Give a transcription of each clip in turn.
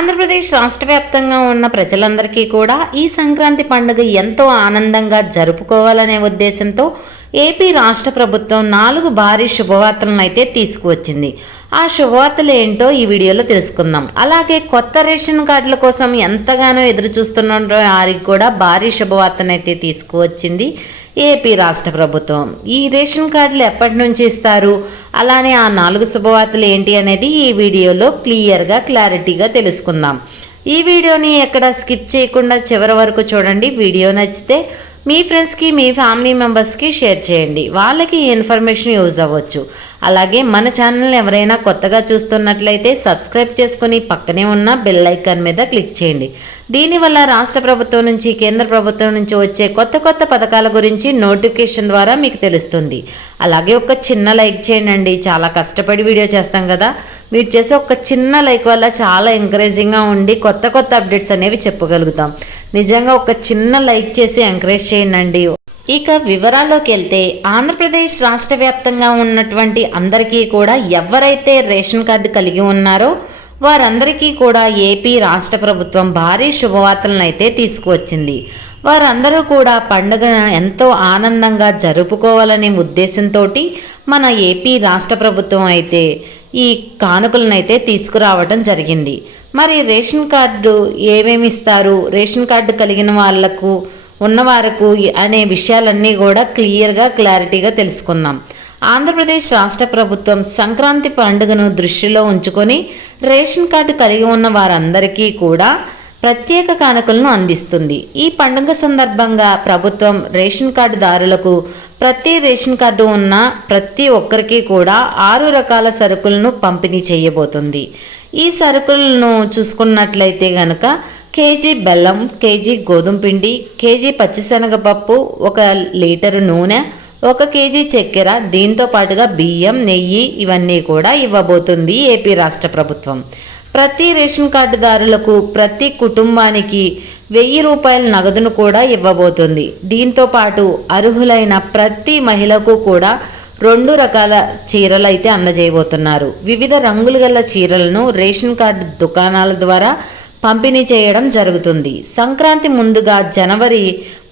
ఆంధ్రప్రదేశ్ రాష్ట్ర వ్యాప్తంగా ఉన్న ప్రజలందరికీ కూడా ఈ సంక్రాంతి పండుగ ఎంతో ఆనందంగా జరుపుకోవాలనే ఉద్దేశంతో ఏపీ రాష్ట్ర ప్రభుత్వం 4 భారీ శుభవార్తలను అయితే తీసుకువచ్చింది. ఆ శుభవార్తలు ఏంటో ఈ వీడియోలో తెలుసుకుందాం. అలాగే కొత్త రేషన్ కార్డుల కోసం ఎంతగానో ఎదురు చూస్తున్న వారికి కూడా భారీ శుభవార్తను అయితే తీసుకువచ్చింది ఏపీ రాష్ట్ర ప్రభుత్వం. ఈ రేషన్ కార్డులు ఎప్పటి నుంచి ఇస్తారు, అలానే ఆ 4 శుభవార్తలు ఏంటి అనేది ఈ వీడియోలో క్లారిటీగా తెలుసుకుందాం. ఈ వీడియోని ఎక్కడ స్కిప్ చేయకుండా చివరి వరకు చూడండి. వీడియో నచ్చితే మీ ఫ్రెండ్స్కి, మీ ఫ్యామిలీ మెంబర్స్కి షేర్ చేయండి. వాళ్ళకి ఈ ఇన్ఫర్మేషన్ యూజ్ అవ్వచ్చు. అలాగే మన ఛానల్ని ఎవరైనా కొత్తగా చూస్తున్నట్లయితే సబ్స్క్రైబ్ చేసుకుని పక్కనే ఉన్న బెల్ ఐకాన్ మీద క్లిక్ చేయండి. దీనివల్ల రాష్ట్ర ప్రభుత్వం నుంచి, కేంద్ర ప్రభుత్వం నుంచి వచ్చే కొత్త పథకాల గురించి నోటిఫికేషన్ ద్వారా మీకు తెలుస్తుంది. అలాగే ఒక చిన్న లైక్ చేయండి. చాలా కష్టపడి వీడియో చేస్తాం కదా, మీరు చేసే ఒక చిన్న లైక్ వల్ల చాలా ఎంకరేజింగ్గా ఉండి కొత్త అప్డేట్స్ అనేవి చెప్పగలుగుతాం. నిజంగా ఒక చిన్న లైక్ చేసి ఎంకరేజ్ చేయండి. ఇక వివరాల్లోకి వెళ్తే, ఆంధ్రప్రదేశ్ రాష్ట్ర వ్యాప్తంగా ఉన్నటువంటి అందరికీ కూడా ఎవరైతే రేషన్ కార్డు కలిగి ఉన్నారో వారందరికీ కూడా ఏపీ రాష్ట్ర ప్రభుత్వం భారీ శుభవార్తలను అయితే తీసుకువచ్చింది. వారందరూ కూడా పండుగను ఎంతో ఆనందంగా జరుపుకోవాలనే ఉద్దేశంతో మన ఏపీ రాష్ట్ర ప్రభుత్వం అయితే ఈ కానుకలను అయితే తీసుకురావడం జరిగింది. మరి రేషన్ కార్డు ఏమేమి ఇస్తారు, రేషన్ కార్డు కలిగిన వాళ్లకు, ఉన్నవారకు అనే విషయాలన్నీ కూడా క్లారిటీగా తెలుసుకుందాం. ఆంధ్రప్రదేశ్ రాష్ట్ర ప్రభుత్వం సంక్రాంతి పండుగను దృష్టిలో ఉంచుకొని రేషన్ కార్డు కలిగి ఉన్న వారందరికీ కూడా ప్రత్యేక కానుకలను అందిస్తుంది. ఈ పండుగ సందర్భంగా ప్రభుత్వం రేషన్ కార్డుదారులకు ప్రతి రేషన్ కార్డు ఉన్న ప్రతి ఒక్కరికి కూడా 6 రకాల సరుకులను పంపిణీ చేయబోతుంది. ఈ సరుకులను చూసుకున్నట్లయితే గనక కేజీ బెల్లం, కేజీ గోధుమ పిండి, కేజీ పచ్చిశనగపప్పు, 1 లీటరు నూనె, 1 కేజీ చక్కెర, దీంతో పాటుగా బియ్యం, నెయ్యి ఇవన్నీ కూడా ఇవ్వబోతుంది ఏపీ రాష్ట్ర ప్రభుత్వం. ప్రతి రేషన్ కార్డుదారులకు ప్రతి కుటుంబానికి 1000 రూపాయల నగదును కూడా ఇవ్వబోతుంది. దీంతో పాటు అర్హులైన ప్రతి మహిళకు కూడా 2 రకాల చీరలు అయితే అందజేయబోతున్నారు. వివిధ రంగులు గల చీరలను రేషన్ కార్డు దుకాణాల ద్వారా పంపిణీ చేయడం జరుగుతుంది. సంక్రాంతి ముందుగా జనవరి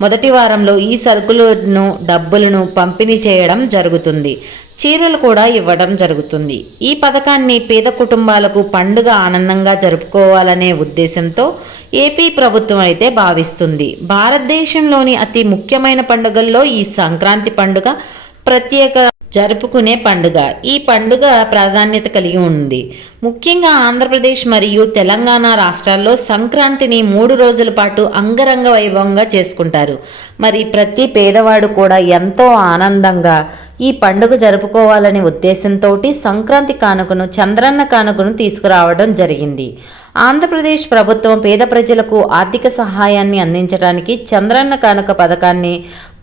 మొదటి వారంలో ఈ సరుకులను, డబ్బులను పంపిణీ చేయడం జరుగుతుంది. చీరలు కూడా ఇవ్వడం జరుగుతుంది. ఈ పథకాన్ని పేద కుటుంబాలకు పండుగ ఆనందంగా జరుపుకోవాలనే ఉద్దేశంతో ఏపీ ప్రభుత్వం అయితే భావిస్తుంది. భారతదేశంలోని అతి ముఖ్యమైన పండుగల్లో ఈ సంక్రాంతి పండుగ ప్రత్యేక జరుపుకునే పండుగ. ఈ పండుగ ప్రాధాన్యత కలిగి ఉంది. ముఖ్యంగా ఆంధ్రప్రదేశ్ మరియు తెలంగాణ రాష్ట్రాల్లో సంక్రాంతిని 3 రోజుల పాటు అంగరంగ వైభవంగా చేసుకుంటారు. మరి ప్రతి పేదవాడు కూడా ఎంతో ఆనందంగా ఈ పండుగ జరుపుకోవాలనే ఉద్దేశంతో సంక్రాంతి కానుకను, చంద్రన్న కానుకను తీసుకురావడం జరిగింది. ఆంధ్రప్రదేశ్ ప్రభుత్వం పేద ప్రజలకు ఆర్థిక సహాయాన్ని అందించడానికి చంద్రన్న కానుక పథకాన్ని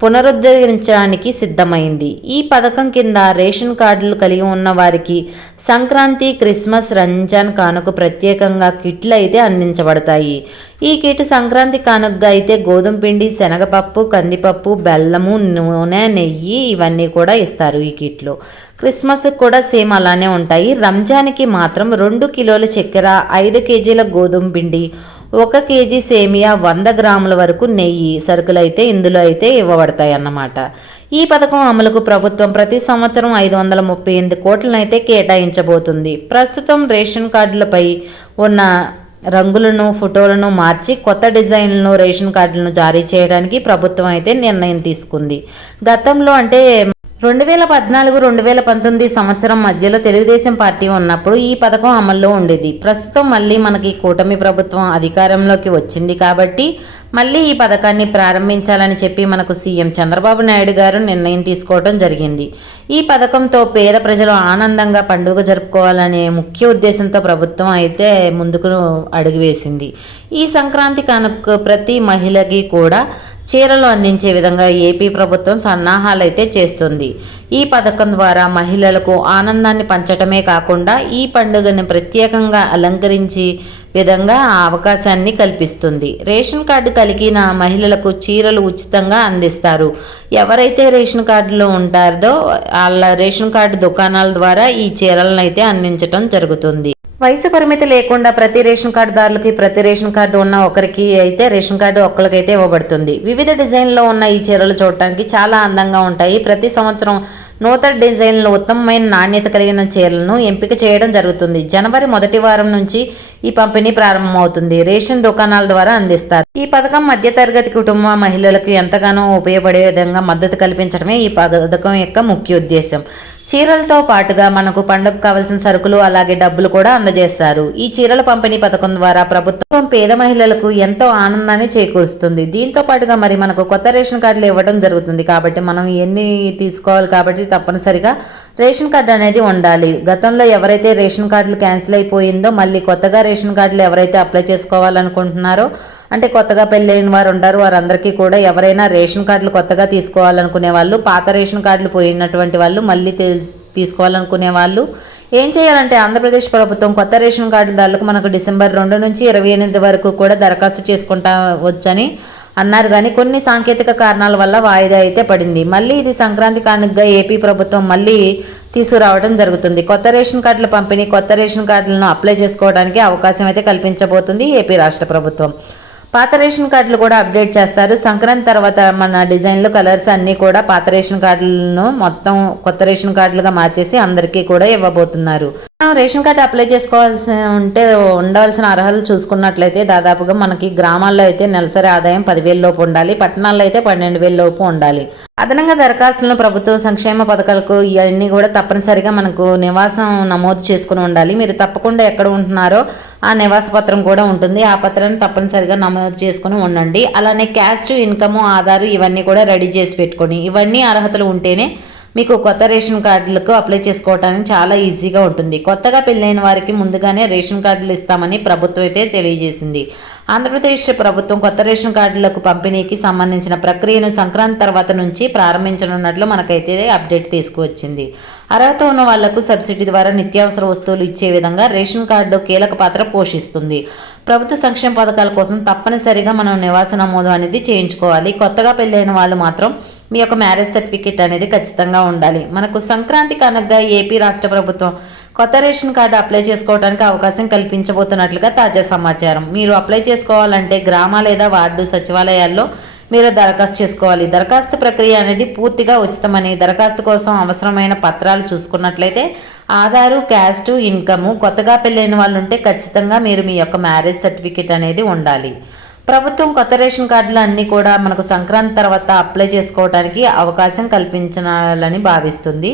పునరుద్ధరించడానికి సిద్ధమైంది. ఈ పథకం కింద రేషన్ కార్డులు కలిగి ఉన్న వారికి సంక్రాంతి, క్రిస్మస్, రంజాన్ కానుక ప్రత్యేకంగా కిట్లు అయితే అందించబడతాయి. ఈ కిట్ సంక్రాంతి కానుకగా అయితే గోధుమ పిండి, శనగపప్పు, కందిపప్పు, బెల్లము, నూనె, నెయ్యి ఇవన్నీ కూడా ఇస్తారు ఈ కిట్లో. క్రిస్మస్కి కూడా సేమ్ అలానే ఉంటాయి. రంజాన్కి మాత్రం 2 కిలోల చక్కెర, 5 కేజీల గోధుమ పిండి, 1 కేజీ సేమియా, 100 గ్రాముల వరకు నెయ్యి సరుకులు అయితే ఇందులో అయితే ఇవ్వబడతాయి అన్నమాట. ఈ పథకం అమలుకు ప్రభుత్వం ప్రతి సంవత్సరం 538 కోట్లను అయితే కేటాయించబోతుంది. ప్రస్తుతం రేషన్ కార్డులపై ఉన్న రంగులను, ఫోటోలను మార్చి కొత్త డిజైన్లను రేషన్ కార్డులను జారీ చేయడానికి ప్రభుత్వం అయితే నిర్ణయం తీసుకుంది. గతంలో అంటే 2014-2019 సంవత్సరం మధ్యలో తెలుగుదేశం పార్టీ ఉన్నప్పుడు ఈ పథకం అమల్లో ఉండేది. ప్రస్తుతం మళ్ళీ మనకి కూటమి ప్రభుత్వం అధికారంలోకి వచ్చింది కాబట్టి మళ్ళీ ఈ పథకాన్ని ప్రారంభించాలని చెప్పి మనకు సీఎం చంద్రబాబు నాయుడు గారు నిర్ణయం తీసుకోవడం జరిగింది. ఈ పథకంతో పేద ప్రజలు ఆనందంగా పండుగ జరుపుకోవాలనే ముఖ్య ఉద్దేశంతో ప్రభుత్వం అయితే ముందుకు అడుగు వేసింది. ఈ సంక్రాంతి కానుక ప్రతి మహిళకి కూడా చీరలు అందించే విధంగా ఏపీ ప్రభుత్వం సన్నాహాలు అయితే చేస్తుంది. ఈ పథకం ద్వారా మహిళలకు ఆనందాన్ని పంచటమే కాకుండా ఈ పండుగను ప్రత్యేకంగా అలంకరించి విధంగా అవకాశాన్ని కల్పిస్తుంది. రేషన్ కార్డు కలిగిన మహిళలకు చీరలు ఉచితంగా అందిస్తారు. ఎవరైతే రేషన్ కార్డులో ఉంటారో వాళ్ళ రేషన్ కార్డు దుకాణాల ద్వారా ఈ చీరలను అయితే అందించడం జరుగుతుంది. వయసు పరిమితి లేకుండా ప్రతి రేషన్ కార్డుదారులకి ప్రతి రేషన్ కార్డు ఉన్న ఒకరికి అయితే రేషన్ కార్డు ఒక్కరికైతే ఇవ్వబడుతుంది. వివిధ డిజైన్లో ఉన్న ఈ చీరలు చూడటానికి చాలా అందంగా ఉంటాయి. ప్రతి సంవత్సరం నూతన డిజైన్లో ఉత్తమమైన నాణ్యత కలిగిన చీరలను ఎంపిక చేయడం జరుగుతుంది. జనవరి మొదటి వారం నుంచి ఈ పంపిణీ ప్రారంభమవుతుంది. రేషన్ దుకాణాల ద్వారా అందిస్తారు. ఈ పథకం మధ్యతరగతి కుటుంబ మహిళలకు ఎంతగానో ఉపయోగపడే విధంగా మద్దతు కల్పించడమే ఈ పథకం యొక్క ముఖ్య ఉద్దేశం. చీరలతో పాటుగా మనకు పండుగకు కావాల్సిన సరుకులు అలాగే డబ్బులు కూడా అందజేస్తారు. ఈ చీరల పంపిణీ పథకం ద్వారా ప్రభుత్వం పేద మహిళలకు ఎంతో ఆనందాన్ని చేకూరుస్తుంది. దీంతో పాటుగా మరి మనకు కొత్త రేషన్ కార్డులు ఇవ్వడం జరుగుతుంది. కాబట్టి మనం ఎన్ని తీసుకోవాలి కాబట్టి తప్పనిసరిగా రేషన్ కార్డు అనేది ఉండాలి. గతంలో ఎవరైతే రేషన్ కార్డులు క్యాన్సిల్ అయిపోయిందో మళ్ళీ కొత్తగా రేషన్ కార్డులు ఎవరైతే అప్లై చేసుకోవాలనుకుంటున్నారో అంటే కొత్తగా పెళ్ళైన వారు ఉంటారు, వారందరికీ కూడా ఎవరైనా రేషన్ కార్డులు కొత్తగా తీసుకోవాలనుకునే వాళ్ళు, పాత రేషన్ కార్డులు పోయినటువంటి వాళ్ళు మళ్ళీ తీసుకోవాలనుకునే వాళ్ళు ఏం చేయాలంటే ఆంధ్రప్రదేశ్ ప్రభుత్వం కొత్త రేషన్ కార్డుదారులకు మనకు డిసెంబర్ 2 నుంచి 28 వరకు కూడా దరఖాస్తు చేసుకుంటా వచ్చని అన్నారు. కానీ కొన్ని సాంకేతిక కారణాల వల్ల వాయిదా అయితే పడింది. మళ్ళీ ఇది సంక్రాంతి కానుకగా ఏపీ ప్రభుత్వం మళ్ళీ తీసుకురావడం జరుగుతుంది. కొత్త రేషన్ కార్డుల పంపిణీ, కొత్త రేషన్ కార్డులను అప్లై చేసుకోవడానికి అవకాశం అయితే కల్పించబోతుంది ఏపీ రాష్ట్ర ప్రభుత్వం. పాత రేషన్ కార్డులు కూడా అప్డేట్ చేస్తారు. సంక్రాంతి తర్వాత మన డిజైన్లు, కలర్స్ అన్నీ కూడా పాత రేషన్ కార్డులను మొత్తం కొత్త రేషన్ కార్డులుగా మార్చేసి అందరికీ కూడా ఇవ్వబోతున్నారు. రేషన్ కార్డు అప్లై చేసుకోవాల్సి ఉండవలసిన అర్హతలు చూసుకున్నట్లయితే దాదాపుగా మనకి గ్రామాల్లో అయితే నెలసరి ఆదాయం 10,000 లోపు ఉండాలి, పట్టణాల్లో అయితే 12,000 లోపు ఉండాలి. అదనంగా దరఖాస్తులను ప్రభుత్వ సంక్షేమ పథకాలకు ఇవన్నీ కూడా తప్పనిసరిగా మనకు నివాసం నమోదు చేసుకుని ఉండాలి. మీరు తప్పకుండా ఎక్కడ ఉంటున్నారో ఆ నివాస పత్రం కూడా ఉంటుంది. ఆ పత్రాన్ని తప్పనిసరిగా నమోదు చేసుకుని ఉండండి. అలానే క్యాస్ట్, ఇన్కమ్, ఆధారు ఇవన్నీ కూడా రెడీ చేసి పెట్టుకొని ఇవన్నీ అర్హతలు ఉంటేనే మీకు కొత్త రేషన్ కార్డులకు అప్లై చేసుకోవడానికి చాలా ఈజీగా ఉంటుంది. కొత్తగా పెళ్ళైన వారికి ముందుగానే రేషన్ కార్డులు ఇస్తామని ప్రభుత్వం అయితే తెలియజేసింది. ఆంధ్రప్రదేశ్ ప్రభుత్వం కొత్త రేషన్ కార్డులకు పంపిణీకి సంబంధించిన ప్రక్రియను సంక్రాంతి తర్వాత నుంచి ప్రారంభించనున్నట్లు మనకైతే అప్డేట్ తీసుకువచ్చింది. అర్హత ఉన్న వాళ్లకు సబ్సిడీ ద్వారా నిత్యావసర వస్తువులు ఇచ్చే విధంగా రేషన్ కార్డు కీలక పాత్ర పోషిస్తుంది. ప్రభుత్వ సంక్షేమ పథకాల కోసం తప్పనిసరిగా మనం నివాస నమోదు అనేది చేయించుకోవాలి. కొత్తగా పెళ్ళైన వాళ్ళు మాత్రం మీ యొక్క మ్యారేజ్ సర్టిఫికేట్ అనేది ఖచ్చితంగా ఉండాలి. మనకు సంక్రాంతి కానుకగా ఏపీ రాష్ట్ర ప్రభుత్వం కొత్త రేషన్ కార్డు అప్లై చేసుకోవడానికి అవకాశం కల్పించబోతున్నట్లుగా తాజా సమాచారం. మీరు అప్లై చేసుకోవాలంటే గ్రామ లేదా వార్డు సచివాలయాల్లో మీరు దరఖాస్తు చేసుకోవాలి. దరఖాస్తు ప్రక్రియ అనేది పూర్తిగా ఉచితమని, దరఖాస్తు కోసం అవసరమైన పత్రాలు చూసుకున్నట్లయితే ఆధారు, క్యాస్ట్, ఇన్కమ్, కొత్తగా పెళ్ళైన వాళ్ళు ఉంటే ఖచ్చితంగా మీరు మీ యొక్క మ్యారేజ్ సర్టిఫికేట్ అనేది ఉండాలి. ప్రభుత్వం కొత్త రేషన్ కార్డులు అన్నీ కూడా మనకు సంక్రాంతి తర్వాత అప్లై చేసుకోవడానికి అవకాశం కల్పించాలని భావిస్తుంది.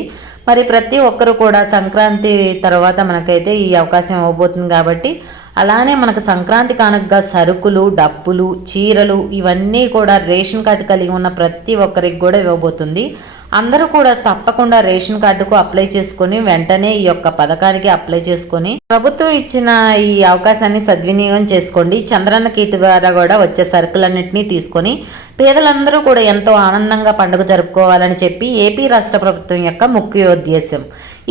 మరి ప్రతి ఒక్కరు కూడా సంక్రాంతి తర్వాత మనకైతే ఈ అవకాశం ఇవ్వబోతుంది. కాబట్టి అలానే మనకు సంక్రాంతి కానుకగా సరుకులు, డబ్బులు, చీరలు ఇవన్నీ కూడా రేషన్ కార్డు కలిగి ఉన్న ప్రతి ఒక్కరికి కూడా ఇవ్వబోతుంది. అందరూ కూడా తప్పకుండా రేషన్ కార్డుకు అప్లై చేసుకొని వెంటనే ఈ యొక్క పథకానికి అప్లై చేసుకొని ప్రభుత్వం ఇచ్చిన ఈ అవకాశాన్ని సద్వినియోగం చేసుకోండి. చంద్రన్న కిట్ ద్వారా కూడా వచ్చే సరుకులన్నింటినీ తీసుకొని పేదలందరూ కూడా ఎంతో ఆనందంగా పండుగ జరుపుకోవాలని చెప్పి ఏపీ రాష్ట్ర ప్రభుత్వం యొక్క ముఖ్య ఉద్దేశం.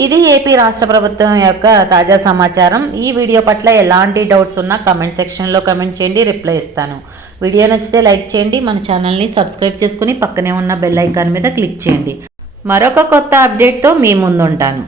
ఇది ఏపీ రాష్ట్ర ప్రభుత్వం యొక్క తాజా సమాచారం. ఈ వీడియో పట్ల ఎలాంటి డౌట్స్ ఉన్నా కామెంట్ సెక్షన్లో కామెంట్ చేయండి, రిప్లై ఇస్తాను. వీడియో నచ్చితే లైక్ చేయండి, మన ఛానల్ని సబ్స్క్రైబ్ చేసుకుని పక్కనే ఉన్న బెల్ ఐకాన్ మీద క్లిక్ చేయండి. మరొక కొత్త అప్డేట్తో మీ ముందుంటాను.